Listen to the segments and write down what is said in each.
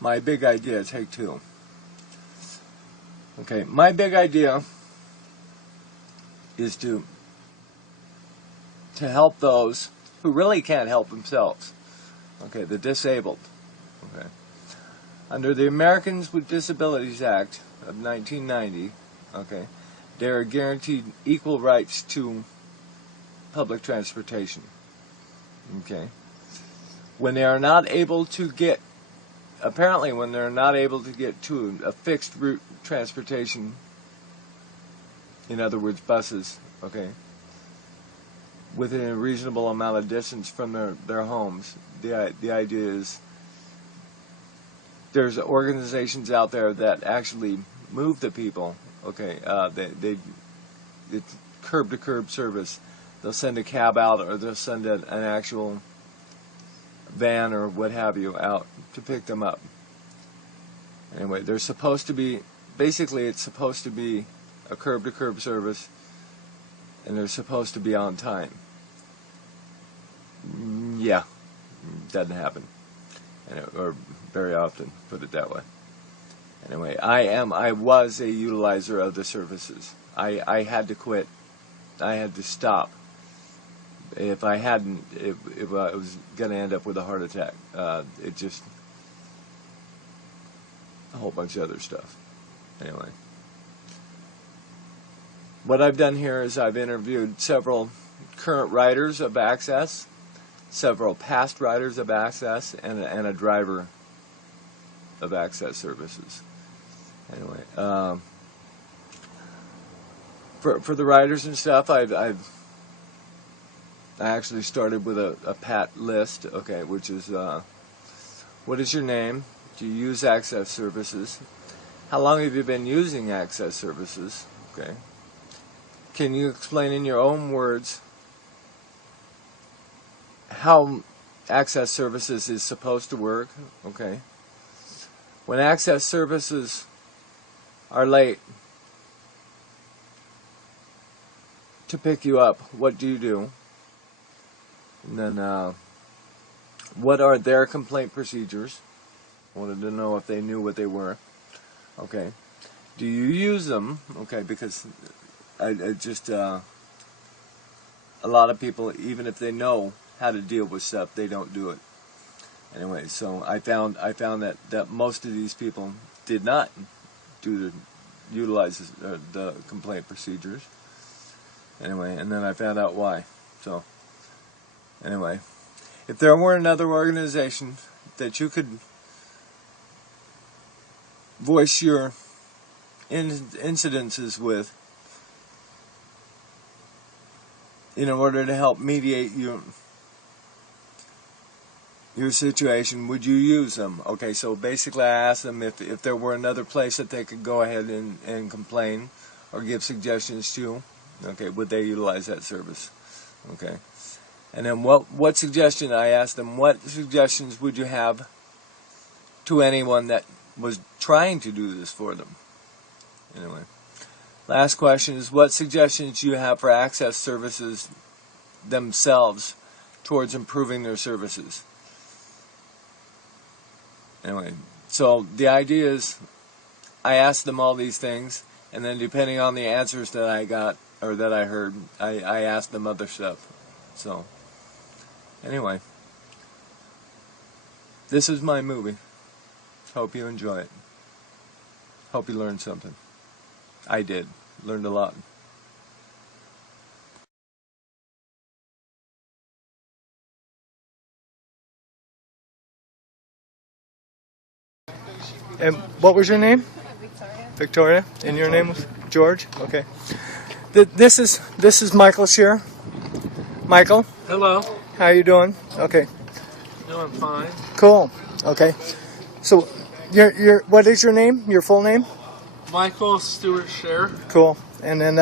My big idea, take two. Okay, my big idea is to help those who really can't help themselves. Okay, the disabled. Okay. Under the Americans with Disabilities Act of 1990, okay, they are guaranteed equal rights to public transportation. Okay. When they are not able to get, apparently when they're not able to get to a fixed route transportation, in other words buses, okay, within a reasonable amount of distance from their homes, the idea is there's organizations out there that actually move the people, okay, it's curb-to-curb service. They'll send a cab out, or they'll send an actual van or what have you out to pick them up. Anyway, they're supposed to be, basically it's supposed to be a curb-to-curb service, and they're supposed to be on time. Yeah, doesn't happen, or very often, put it that way. Anyway, I was a utilizer of the services. I had to quit. I had to stop. If I hadn't, I was going to end up with a heart attack. It just, a whole bunch of other stuff. Anyway. What I've done here is I've interviewed several current riders of Access, several past riders of Access, and a driver of Access services. Anyway, for the riders and stuff, I actually started with a pat list, okay, which is what is your name? Do you use Access services? How long have you been using Access services? Okay. Can you explain in your own words how Access services is supposed to work? Okay. When Access services are late to pick you up, what do you do? And then what are their complaint procedures? I wanted to know if they knew what they were. Okay. Do you use them? Okay, because I just a lot of people, even if they know how to deal with stuff, they don't do it. Anyway, so I found that most of these people did not utilize the complaint procedures. Anyway, and then I found out why. So anyway, if there were another organization that you could voice your incidences with in order to help mediate your situation, would you use them? Okay, so basically I asked them if there were another place that they could go ahead and complain or give suggestions to, okay, would they utilize that service? Okay. And then what suggestion, I asked them, what suggestions would you have to anyone that was trying to do this for them? Anyway. Last question is, what suggestions do you have for Access services themselves towards improving their services? Anyway, so the idea is I asked them all these things, and then depending on the answers that I got, or that I heard, I asked them other stuff. So, anyway, this is my movie. Hope you enjoy it. Hope you learned something. I did. Learned a lot. And what was your name? Victoria. Victoria. And your name was George? Okay. This is Michael Shear. Michael. Hello. How are you doing? Okay. Doing fine. Cool. Okay. So, what is your name? Your full name? Michael Stewart Shear. Cool. And then,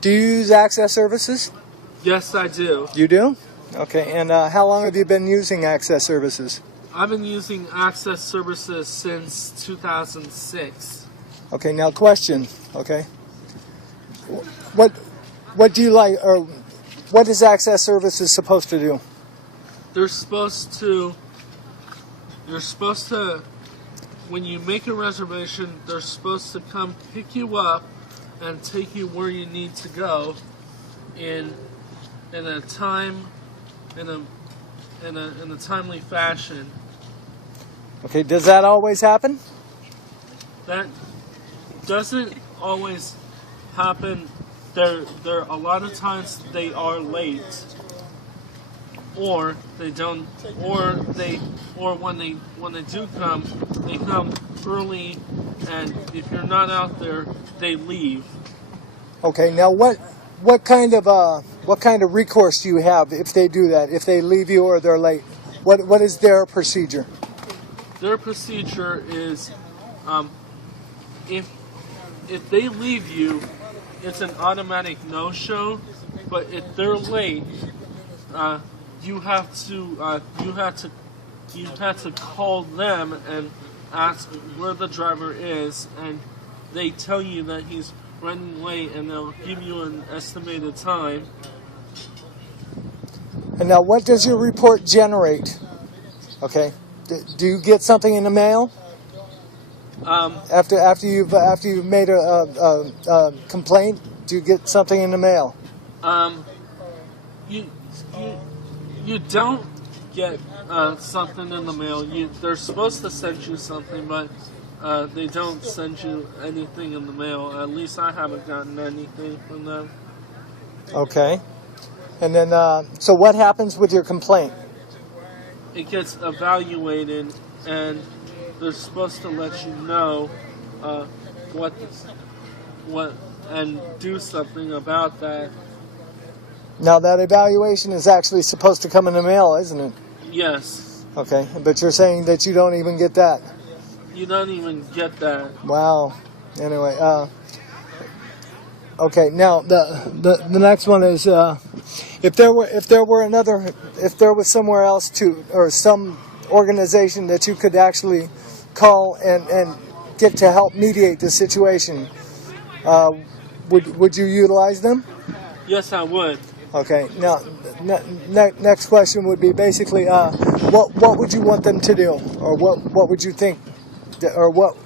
do you use Access services? Yes, I do. You do? Okay. And how long have you been using Access services? I've been using Access services since 2006. Okay. Now, question. Okay. What do you like, or what is Access services supposed to do? You're supposed to when you make a reservation, they're supposed to come pick you up and take you where you need to go in a time in a timely fashion. Okay, does that always happen? That doesn't always happen. There a lot of times they are late, or they don't, or when they do come, they come early, and if you're not out there, they leave. Okay, now what kind of recourse do you have if they do that? If they leave you or they're late, what is their procedure? Their procedure is, if they leave you, it's an automatic no-show. But if they're late, you have to call them and ask where the driver is, and they tell you that he's running late, and they'll give you an estimated time. And now, what does your report generate? Okay, do you get something in the mail after you've made a complaint? Do you get something in the mail? You don't get something in the mail. They're supposed to send you something, but they don't send you anything in the mail. At least I haven't gotten anything from them. Okay. And then, so what happens with your complaint? It gets evaluated, and they're supposed to let you know what and do something about that. Now, that evaluation is actually supposed to come in the mail, isn't it? Yes. Okay, but you're saying that you don't even get that? You don't even get that. Wow. Anyway, okay. Now the next one is if there was somewhere else or some organization that you could actually call and get to help mediate the situation, would you utilize them? Yes, I would. Okay. Now, next question would be basically, what would you want them to do, or what would you think, or what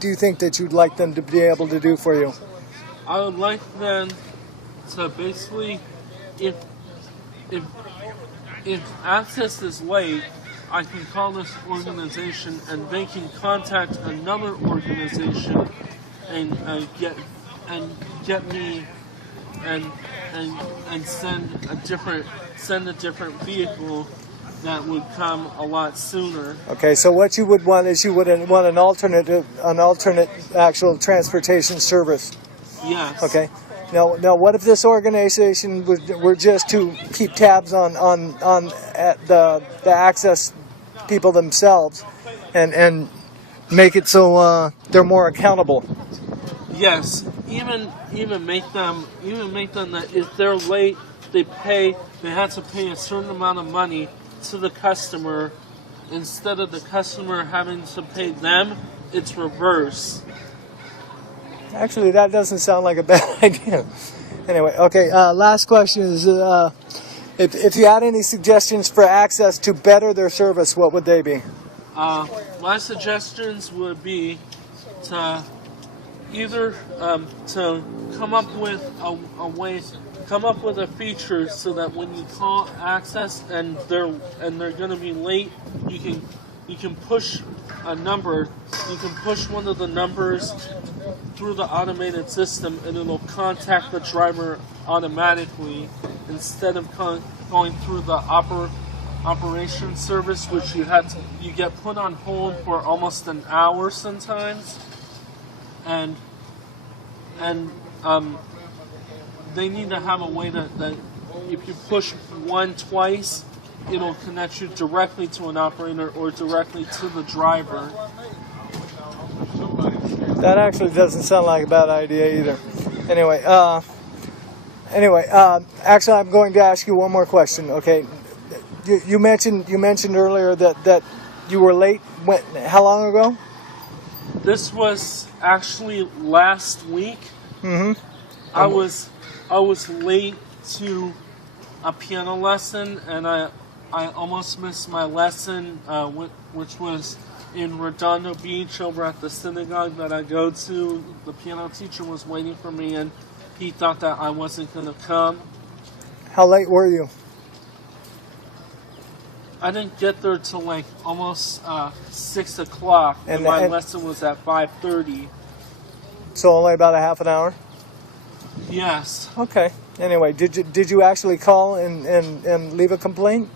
do you think that you'd like them to be able to do for you? I would like them to basically, if access is late, I can call this organization and they can contact another organization and get me and send a different vehicle that would come a lot sooner. Okay, so what you would want is you would want an alternate actual transportation service. Yes. Okay. Now, what if this organization were just to keep tabs on the access people themselves, and make it so they're more accountable? Yes. Even make them that if they're late, they have to pay a certain amount of money to the customer. Instead of the customer having to pay them, it's reverse. Actually, that doesn't sound like a bad idea. Anyway, okay, last question is, if you had any suggestions for access to better their service, what would they be? My suggestions would be to either to come up with a feature so that when you call access and they're going to be late, you can push a number. You can push one of the numbers through the automated system, and it'll contact the driver automatically instead of going through the operation service, which you get put on hold for almost an hour sometimes. And they need to have a way that if you push one twice, it'll connect you directly to an operator or directly to the driver. That actually doesn't sound like a bad idea either. Anyway, actually, I'm going to ask you one more question. Okay, you mentioned earlier that you were late. How long ago? This was actually last week. Mm-hmm. I was late to a piano lesson, and I almost missed my lesson, which was in Redondo Beach over at the synagogue that I go to. The piano teacher was waiting for me, and he thought that I wasn't going to come. How late were you? I didn't get there till like almost 6 o'clock, and my lesson was at 5:30. So only about a half an hour? Yes. Okay. Anyway, did you actually call and leave a complaint?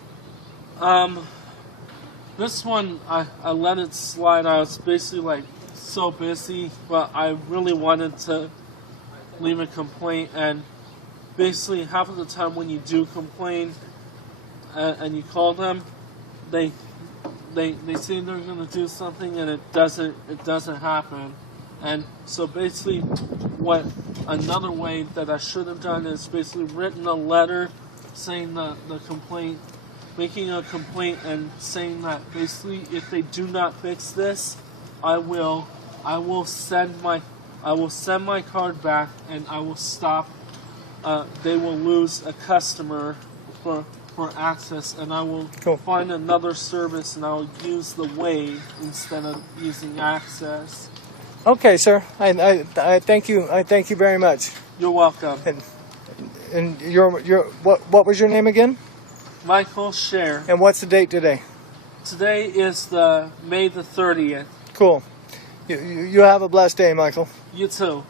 This one, I let it slide. I was basically like so busy, but I really wanted to leave a complaint. And basically, half of the time when you do complain and you call them, they say they're going to do something, and it doesn't happen. And so basically, what another way that I should have done is basically written a letter saying the complaint, making a complaint, and saying that basically if they do not fix this, I will send my card back, and I will stop. They will lose a customer for access, and I will find another service, and I will use the Wave instead of using Access. Okay, sir. I thank you. I thank you very much. You're welcome. And what was your name again? Michael Scher. And what's the date today? Today is the May the 30th. Cool. You have a blessed day, Michael. You too.